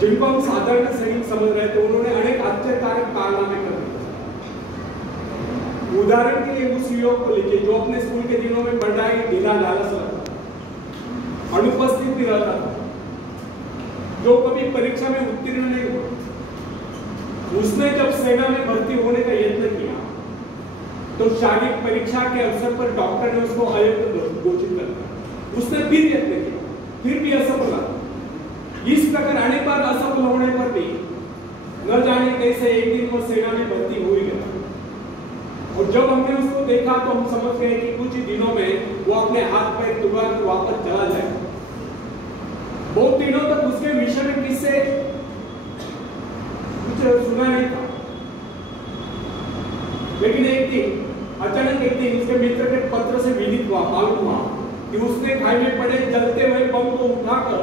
जिनको हम साधारण सैनिक समझ रहे थे, उन्होंने अनेक आश्चर्यकारक कारनामे कर दिए। उदाहरण के लिए उस युवक को लीजिए जो अपने स्कूल के दिनों में पढ़ाई में ढीला ढालस रहता था, अनुपस्थित भी रहता था, जो कभी परीक्षा में उत्तीर्ण नहीं हुआ। उसने जब सेना में भर्ती होने का यत्न किया तो शारीरिक परीक्षा के अवसर पर डॉक्टर ने उसको अयोग्य घोषित कर दिया। उसने फिर यत्न किया, फिर भी असफल रहा। इस प्रकार अनेक बार असफल होने पर भी न जाने कैसे एक दिन वो सेना में भर्ती हो ही गया। और जब हमने उसको देखा तो हम समझ गए कि कुछ ही दिनों में वो अपने हाथ पैर टुकड़ा कर वापस चला जाएगा। बहुत दिनों तक उसके विषय में किससे कुछ सुना नहीं था, लेकिन एक दिन अचानक एक दिन उसके मित्र के पत्र से विदित हुआ, मालूम हुआ कि उसने खाई में पड़े जलते हुए बम को उठाकर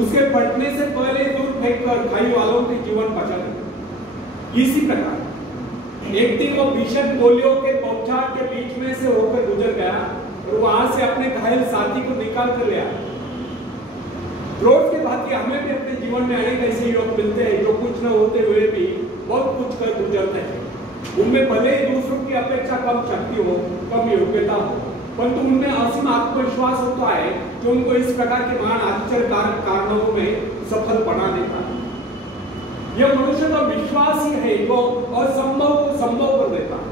उसके फटने से पहले दूर फेंककर खाई वालों के जीवन बचा लिया। इसी प्रकार एक दिन वो भीषण पोलियो के बौछार के बीच में से होकर गुजर गया और वहां से अपने घायल साथी को निकाल कर ले आया। रोज के भांति हमें भी अपने जीवन में अनेक ऐसे लोग मिलते हैं जो कुछ न होते हुए भी बहुत कुछ कर गुजरते हैं। उनमें भले ही दूसरों की अपेक्षा कम शक्ति हो, कम योग्यता हो, परंतु उनमें असीम आत्मविश्वास होता है जो उनको इस प्रकार के महान आश्चर्यकारक कारनामों में सफल बना देता है। यह मनुष्य का विश्वास ही है जो असंभव को संभव कर देता है।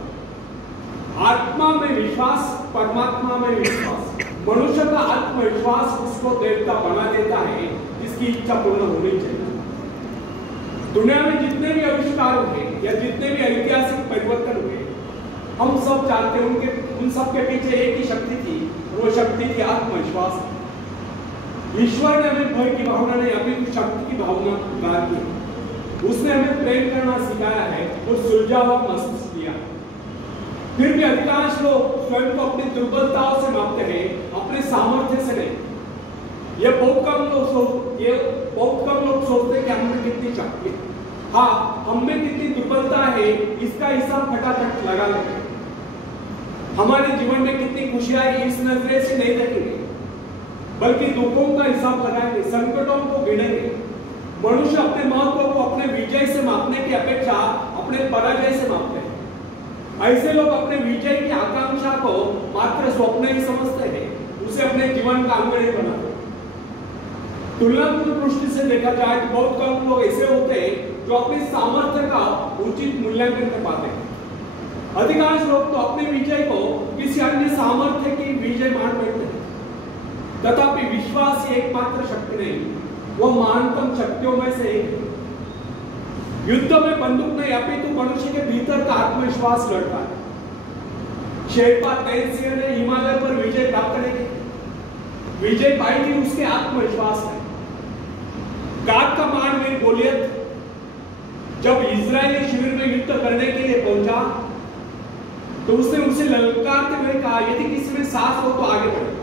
आत्मा में विश्वास, परमात्मा में विश्वास, मनुष्य का आत्मविश्वास उसको देवता बना देता है जिसकी इच्छा पूर्ण होनी चाहिए। दुनिया में जितने भी आविष्कार हुए या जितने भी ऐतिहासिक परिवर्तन हुए, हम सब जानते हैं उन सब के पीछे एक ही शक्ति थी, वो शक्ति थी आत्मविश्वास। ईश्वर ने हमें भय की भावना नहीं, अभी शक्ति की भावना प्रदान की। उसने हमें प्रेम करना सिखाया है और सुलझा हुआ महसूस किया। फिर भी अधिकांश लोग स्वयं को अपनी दुर्बलताओं से मापते हैं, अपने सामर्थ्य से नहीं। ये बहुत कम लोग सोचते हैं कि हमें कितनी शक्ति है। हाँ, हमें कितनी दुर्बलता है इसका हिसाब फटाफट लगा लेंगे। हमारे जीवन में कितनी खुशियां इस नजरे से नहीं देखेंगे, बल्कि दुखों का हिसाब लगाएंगे, संकटों को गिनेंगे। मनुष्य अपने महत्व को अपने विजय से मापने की अपेक्षा अपने पराजय से मापते हैं। ऐसे लोग अपने विजय की आकांक्षा को मात्र स्वप्न ही समझते हैं, उसे अपने जीवन का अंग नहीं बनाते। तुलनात्मक दृष्टि से देखा जाए तो बहुत कम लोग ऐसे होते हैं जो अपने सामर्थ्य का उचित मूल्यांकन कर पाते हैं। अधिकांश लोग तो अपने विजय को किसी अन्य सामर्थ्य की विजय मान बैठते हैं। तथापि विश्वास ही एकमात्र शक्ति नहीं, वो महानतम शक्तियों में से एक है। युद्ध में बंदूक नहीं, अपितु मनुष्य के भीतर का आत्मविश्वास लड़ता है। शेरपा तैसिंह ने हिमालय पर विजय प्राप्त करने की विजय पाई थी उसके आत्मविश्वास में। गाद का मानवीर गोलियत जब इजरायली शिविर में युद्ध करने के लिए पहुंचा तो उसने उसे ललकारते हुए कहा, यदि किसी में साहस हो तो आगे बढ़े,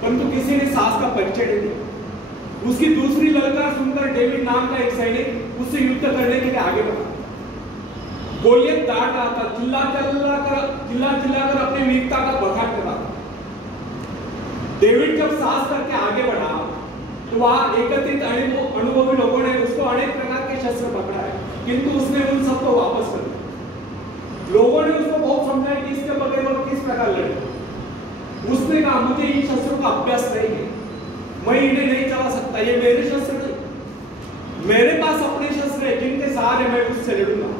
परंतु किसी ने साहस का परिचय नहीं दिया। उसकी दूसरी ललकार सुनकर डेविड नाम का एक सैनिक उससे युद्ध करने के लिए आगे बढ़ा। गोलियत डांट रहा था, चिल्ला चिल्लाकर अपनी वीरता का बखान कर रहा था। डेविड जब साहस करके आगे बढ़ा तो वहां एकत्रित अनुभवी लोगों ने उसको अनेक प्रकार के शस्त्र पकड़ा है, किंतु उसने उन सबको वापस कर दिया। लोगों ने उसको बहुत समझाया कि इसके बगैर वो किस प्रकार लड़े। उसने कहा, मुझे इन शस्त्रों का अभ्यास नहीं है, मैं इन्हें नहीं चला सकता, ये मेरे शस्त्र नहीं, मेरे पास अपने शस्त्र है जिनके सहारे मैं उससे लड़ूंगा।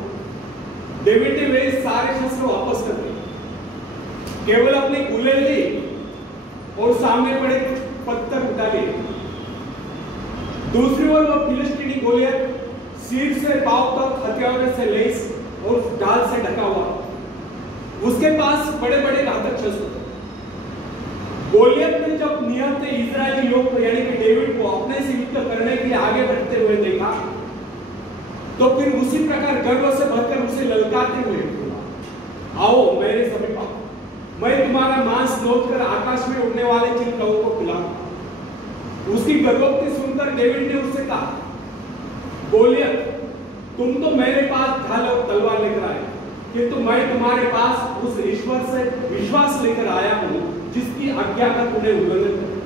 डेविड ने वे सारे शस्त्र वापस कर दिए, केवल अपनी गुलेल ली और सामने पड़े कुछ पत्थर उठा लिए। दूसरी ओर वो फिलिस्तीनी गोलियत सिर से पांव तक हथियारों से लैस और ढाल से ढका हुआ, उसके पास बड़े बड़े घातक शस्त्र थे। गोलियत ने जब निहत्थ इजरायली लोग यानी कि डेविड को अपने से युद्ध करने के लिए आगे बढ़ते हुए देखा तो फिर उसी प्रकार गर्व से भरकर उसे ललकारते हुए बोला, आओ मेरे समीप आओ, मैं तुम्हारा मांस नोच कर आकाश में उड़ने वाले जिन लोगों को खिलाऊंगा। उसकी गर्भोक्ति सुनकर डेविड ने उससे कहा, गोलियत, तुम तो मेरे पास ढाल और तलवार लेकर आए, किंतु मैं तुम्हारे पास उस ईश्वर से विश्वास लेकर आया हूं जिसकी आज्ञा का तूने उल्लंघन किया।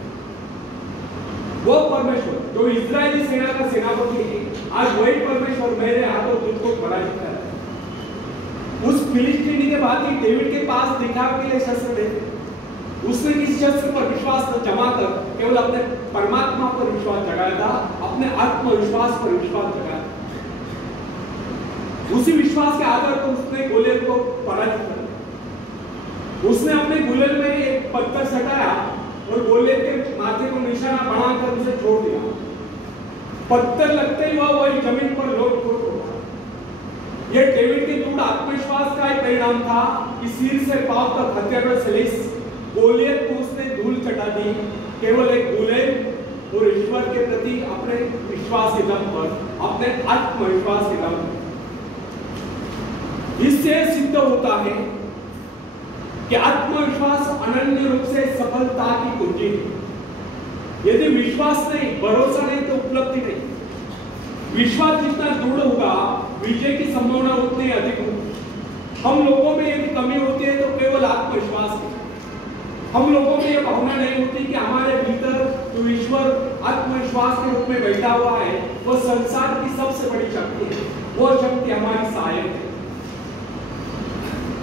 वो परमेश्वर जो इजरायली सेना का सेनापति है, आज वही परमेश्वर मेरे हाथों तुझको पराजित कर रहा है। उस फिलिस्तीनी के बाद ही डेविड के पास दिखावे के लिए शस्त्र थे। उसने किसी शस्त्र पर विश्वास जमा कर केवल अपने परमात्मा पर विश्वास जगाया था, अपने आत्मविश्वास पर विश्वास जगाया। उसी विश्वास के आधार पर उसने गोलियत को पराजित कर दिया। उसने अपने गुलेल में एक पत्थर सटाया और गोलियत के माथे को निशाना बनाकर उसे छोड़ दिया। पत्थर लगते ही वही जमीन पर लोट-पोट हो गया। यह डेविड के दृढ़ आत्मविश्वास का ही परिणाम था कि सिर से पांव तक हथियारों से लैस गोलियत को उसने धूल चटा दी, केवल एक गुलेल और ईश्वर के प्रति अपने विश्वास के दम पर, अपने आत्मविश्वास के दम पर। इससे सिद्ध होता है कि आत्मविश्वास अनन्य रूप से सफलता की कुंजी है। यदि विश्वास नहीं, भरोसा नहीं तो उपलब्धि नहीं। विश्वास जितना दृढ़ होगा, विजय की संभावना उतनी अधिक होगी। हम लोगों में यदि कमी होती है तो केवल आत्मविश्वास है। हम लोगों में यह भावना नहीं होती कि हमारे भीतर जो ईश्वर आत्मविश्वास के रूप में बैठा हुआ है, वह संसार की सबसे बड़ी शक्ति है। वह शक्ति हमारी सहायक है।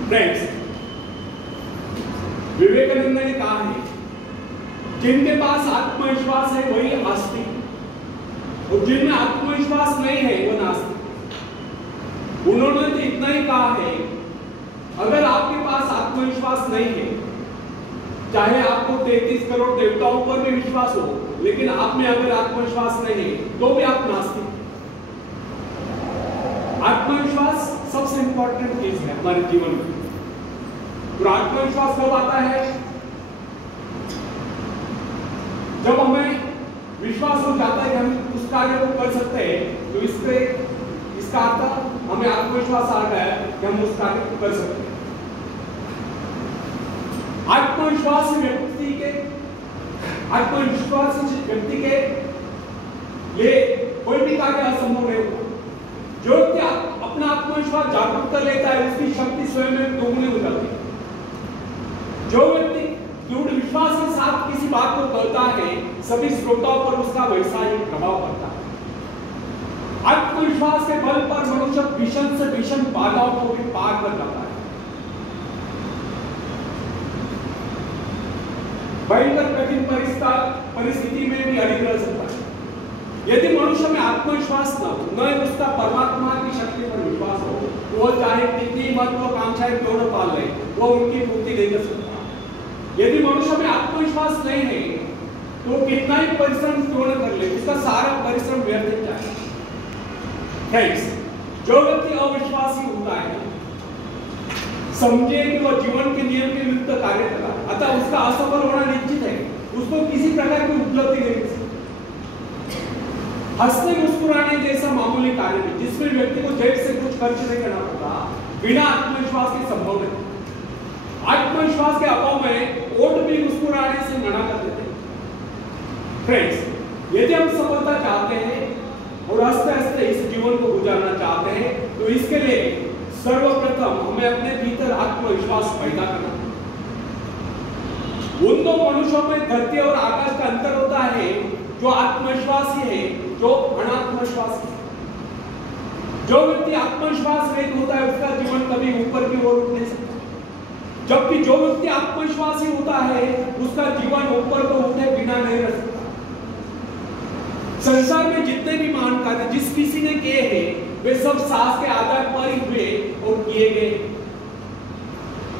फ्रेंड्स, विवेकानंद ने कहा है, जिनके पास आत्मविश्वास है वही आस्तिक, और जिनमें आत्मविश्वास नहीं है वह नास्तिक। उन्होंने तो इतना ही कहा है, अगर आपके पास आत्मविश्वास नहीं है, चाहे आपको 33 करोड़ देवताओं पर भी विश्वास हो, लेकिन आप में अगर आत्मविश्वास नहीं है तो भी आप नास्तिक। आत्मविश्वास सबसे इंपॉर्टेंट चीज है हमारे जीवन में। और आत्मविश्वास कब आता है? जब हमें विश्वास हो जाता है कि हम उस कार्य को कर सकते हैं, तो इसका अर्थ हमें आत्मविश्वास आ गया है कि हम उस कार्य को कर सकते हैं। आत्मविश्वास व्यक्ति के लिए कोई भी कार्य असंभव नहीं होता। जो व्यक्ति अपना आत्मविश्वास जागरूक कर लेता है, उसकी शक्ति स्वयं में दोगुनी हो जाती है। जो व्यक्ति दृढ़ विश्वास के साथ किसी बात को करता है, सभी श्रोताओं पर उसका वैसा ही प्रभाव पड़ता है। आत्मविश्वास के बल पर मनुष्य भीषण से भीषण बाधाओं को भी पार कर जाता है। भयंकर कठिन परिस्थिति में भी अड़िग रह सकता है। यदि मनुष्य में आत्मविश्वास न हो, न उसका परमात्मा की शक्ति पर विश्वास हो, तो वह चाहे कितनी महत्वाकांक्षाएं क्यों न पाल ले, वह उनकी पूर्ति नहीं कर सकता। यदि मनुष्य में आत्मविश्वास नहीं है, तो कितना ही परिश्रम क्यों न कर ले, उसका सारा परिश्रम व्यर्थ जाएगा। फ्रेंड्स, जो व्यक्ति अविश्वासी होता है, समझिए कि वह जीवन के नियम के विरुद्ध कार्य कर रहा है, अतः उसका असफल होना निश्चित है। उसको किसी प्रकार की उपलब्धि नहीं मिल सकती। हंसने मुस्कुराने जैसा मामूली कार्य है, जिसमें व्यक्ति को जेब से कुछ खर्च नहीं करना पड़ता, बिना आत्मविश्वास के संभव नहीं। आत्मविश्वास के अभाव में ओट भी मुस्कुराने से मना कर देते हैं। फ्रेंड्स, यदि हम सफलता चाहते हैं और हंसते हंसते इस जीवन को गुजारना चाहते हैं, तो इसके लिए सर्वप्रथम हमें अपने भीतर आत्मविश्वास पैदा करना। उन दो मनुष्यों में धरती और आकाश का अंतर होता है, जो आत्मविश्वासी है, जो अनात्मविश्वासी है। जो व्यक्ति आत्मविश्वास रहित होता है, उसका जीवन कभी ऊपर की ओर उठ नहीं सकता, जबकि जो व्यक्ति आत्मविश्वासी होता है, उसका जीवन ऊपर को उठे बिना नहीं रह सकता। संसार में जितने भी महान कार्य जिस किसी ने किए हैं, वे सब साहस के आधार पर ही हुए और किए गए।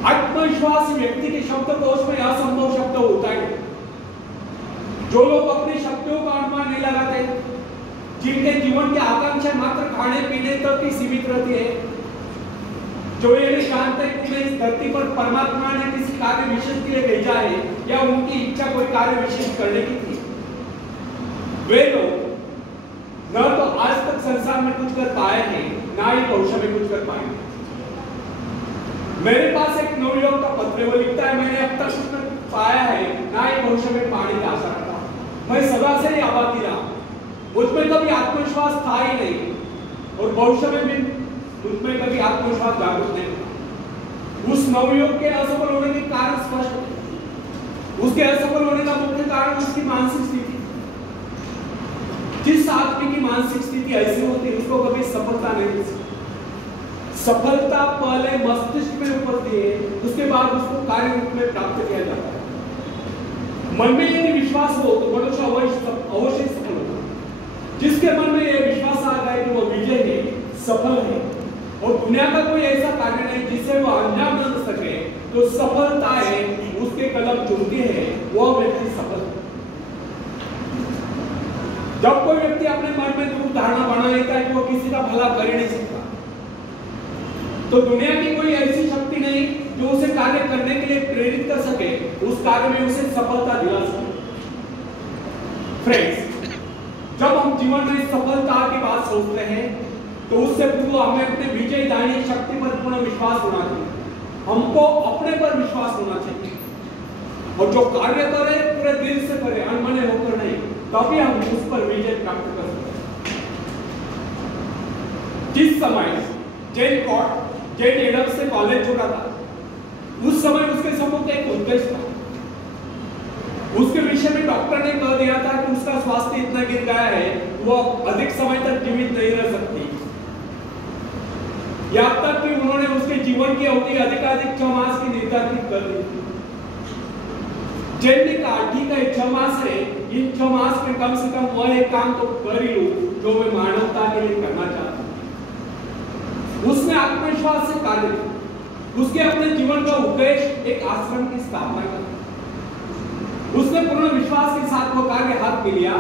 आत्मविश्वास व्यक्ति के शब्दकोश में असंभव शब्द होता है। जो लोग अपनी शक्तियों का अनुमान नहीं लगाते, जिनके जीवन की आकांक्षा मात्र खाने पीने तक ही सीमित रहती है, जो ये नहीं जानते कि इस धरती पर परमात्मा ने किसी कार्य विशेष के लिए भेजा है या उनकी इच्छा कोई कार्य विशेष करने की थी, वे लोग न तो आज तक संसार में कुछ कर पाए हैं, ना ही भविष्य में कुछ कर पाएंगे। मेरे पास एक नवयुवक का पत्र है, वो लिखता है, मैंने अब तक कुछ कर पाया है, ना ही भविष्य में पाने की आशा रखता हूं। मैं सदा से ही आबादी रहा, मुझमें कभी आत्मविश्वास था ही नहीं, और भविष्य में भी मुझमें कभी आत्मविश्वास जागरूक नहीं था। उस नवयुवक के असफल होने के कारण स्पष्ट है। उसके असफल होने का मुख्य कारण उसकी मानसिक स्थिति। जिस आदमी की मानसिक स्थिति ऐसी होती है उसको कभी सफलता नहीं मिल सकती। सफलता पहले मस्तिष्क में उपलब्धि है, उसके बाद उसको कार्य रूप में प्राप्त किया जाता है। मन में यदि विश्वास हो तो मनुष्य अवश्य सफल होगा। जिसके मन में यह विश्वास आ जाए कि वो विजय है, सफल है और दुनिया का कोई ऐसा कार्य नहीं जिसे वो अंजाम न दे सके, तो सफलता है उसके कदम चुनती है, वो व्यक्ति सफल है। जब कोई व्यक्ति अपने मन में दूर धारणा बना लेता है कि वो किसी का भला कर ही नहीं सकता, तो दुनिया की कोई ऐसी शक्ति नहीं जो उसे कार्य करने के लिए प्रेरित कर सके, उस कार्य में उसे सफलता दिला सके। फ्रेंड्स, जब हम जीवन में सफलता की बात सोचते हैं तो उससे पूर्व हमें अपने विजयदायी शक्ति पर पूर्ण विश्वास होना चाहिए। हमको अपने पर विश्वास होना चाहिए और जो कार्य करे पूरे दिल से करे, अनमने होकर नहीं, तभी हम उस पर विजय प्राप्त कर सकते हैं। जिस समय जेन एडम्स से कॉलेज छोड़ा था, उस समय उसके सम्मुख एक उद्देश्य था। उसके विषय में डॉक्टर ने कह दिया था कि उसका स्वास्थ्य इतना गिर गया है वो अधिक समय तक जीवित नहीं रह सकती। यहां तक कि उन्होंने उसके जीवन की अवधि अधिकाधिक 6 मास की निर्धारित कर दी। जेन ने कहा ठीक है 6 मास है, इन 6 मास में कम से कम वह एक काम तो कर ही लूं जो मैं मानवता के लिए करना चाहता हूं। उसने आत्मविश्वास से कार्य किया। उसके अपने जीवन का उद्देश्य एक आश्रम की स्थापना करना। उसने पूर्ण विश्वास के साथ वो कार्य हाथ में लिया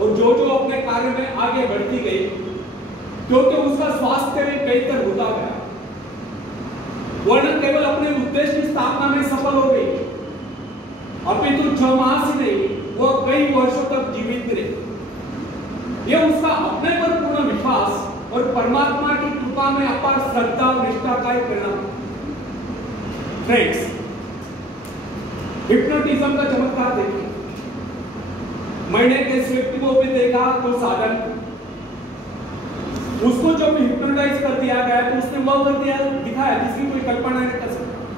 और जो अपने कार्य में आगे बढ़ती गई, क्योंकि उसका स्वास्थ्य भी बेहतर होता गया। वह न केवल अपने उद्देश्य की स्थापना में सफल हो गई, अपितु 6 मास ही नहीं, वो कई वर्षों तक जीवित रहे। यह उसका अपने पर पूर्ण विश्वास और परमात्मा की कृपा में अपार श्रद्धा और निष्ठा का एक परिणाम। फ्रेंड्स, हिप्नोटिज्म का चमत्कार देखिए। मैंने किस व्यक्ति को भी देखा तो साधन उसको जब हिप्नोटाइज कर दिया गया तो उसने वह कर दिया दिखाया जिसकी कोई कल्पना नहीं कर सकता।